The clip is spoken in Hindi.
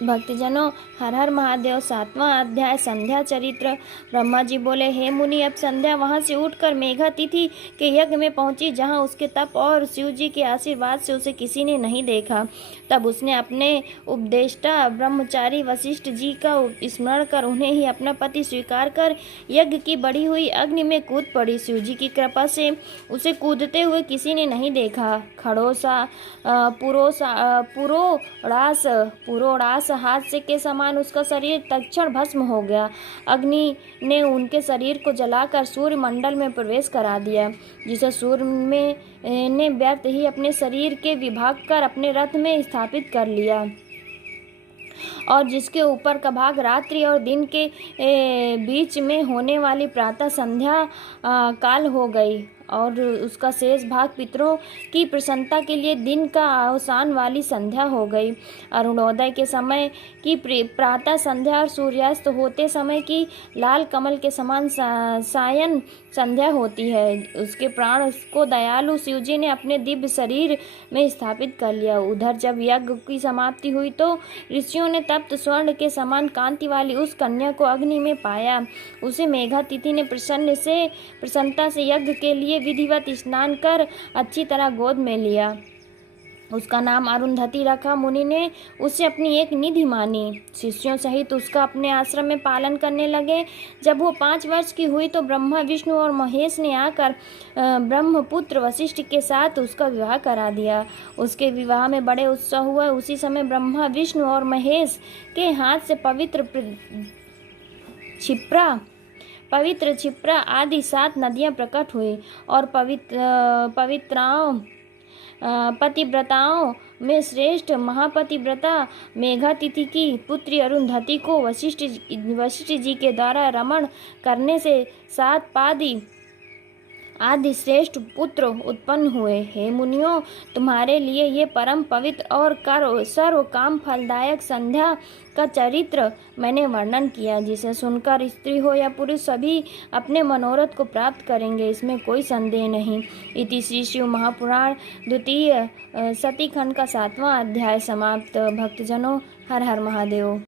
भक्तजनों, हर हर महादेव। 7वां अध्याय संध्या चरित्र। ब्रह्मा जी बोले, हे मुनि, अब संध्या वहां से उठकर मेघातिथि के यज्ञ में पहुंची, जहां उसके तप और शिव जी के आशीर्वाद से उसे किसी ने नहीं देखा। तब उसने अपने उपदेष्टा ब्रह्मचारी वशिष्ठ जी का स्मरण कर उन्हें ही अपना पति स्वीकार कर यज्ञ की बढ़ी हुई अग्नि में कूद पड़ी। शिव जी की कृपा से उसे कूदते हुए किसी ने नहीं देखा। पुरोड़ास हाथ से के समान उसका शरीर तत्क्षण भस्म हो गया। अग्नि ने उनके शरीर को जलाकर सूर्य मंडल में प्रवेश करा दिया, जिसे सूर्य में ने व्यर्थ ही अपने शरीर के विभाग कर अपने रथ में स्थापित कर लिया, और जिसके ऊपर का भाग रात्रि और दिन के बीच में होने वाली प्रातः संध्या काल हो गई, और उसका शेष भाग पितरों की प्रसन्नता के लिए दिन का अवसान वाली संध्या हो गई। अरुणोदय के समय की प्रातः संध्या और सूर्यास्त होते समय की लाल कमल के समान सायन संध्या होती है। उसके प्राण को दयालु शिवजी ने अपने दिव्य शरीर में स्थापित कर लिया। उधर जब यज्ञ की समाप्ति हुई तो ऋषियों ने तप्त स्वर्ण के समान कांति वाली उस कन्या को अग्नि में पाया। उसे मेघातिथि ने प्रसन्नता से यज्ञ के लिए विधिवत स्नान कर अच्छी तरह गोद में लिया। उसका नाम अरुंधति रखा। मुनि ने उसे अपनी एक निधि मानी। शिष्यों सहित उसका अपने आश्रम में पालन करने लगे। जब वो 5 वर्ष की हुई तो ब्रह्मा, विष्णु और महेश ने आकर ब्रह्मपुत्र वशिष्ठ के साथ उसका विवाह करा दिया। उसके विवाह में बड़े उत्सव हुए। उसी समय ब्रह्मा, विष्णु और महेश के हाथ से पवित्र क्षिप्रा आदि 7 नदियां प्रकट हुई, और पतिव्रताओं में श्रेष्ठ महापतिव्रता मेघातिथि की पुत्री अरुंधति को वशिष्ठ जी के द्वारा रमण करने से 7 पादी आदि श्रेष्ठ पुत्र उत्पन्न हुए। हे मुनियों, तुम्हारे लिए ये परम पवित्र और सर्व काम फलदायक संध्या का चरित्र मैंने वर्णन किया, जिसे सुनकर स्त्री हो या पुरुष सभी अपने मनोरथ को प्राप्त करेंगे, इसमें कोई संदेह नहीं। इति श्री शिव महापुराण द्वितीय सती खंड का 7वां अध्याय समाप्त। भक्तजनों, हर हर महादेव।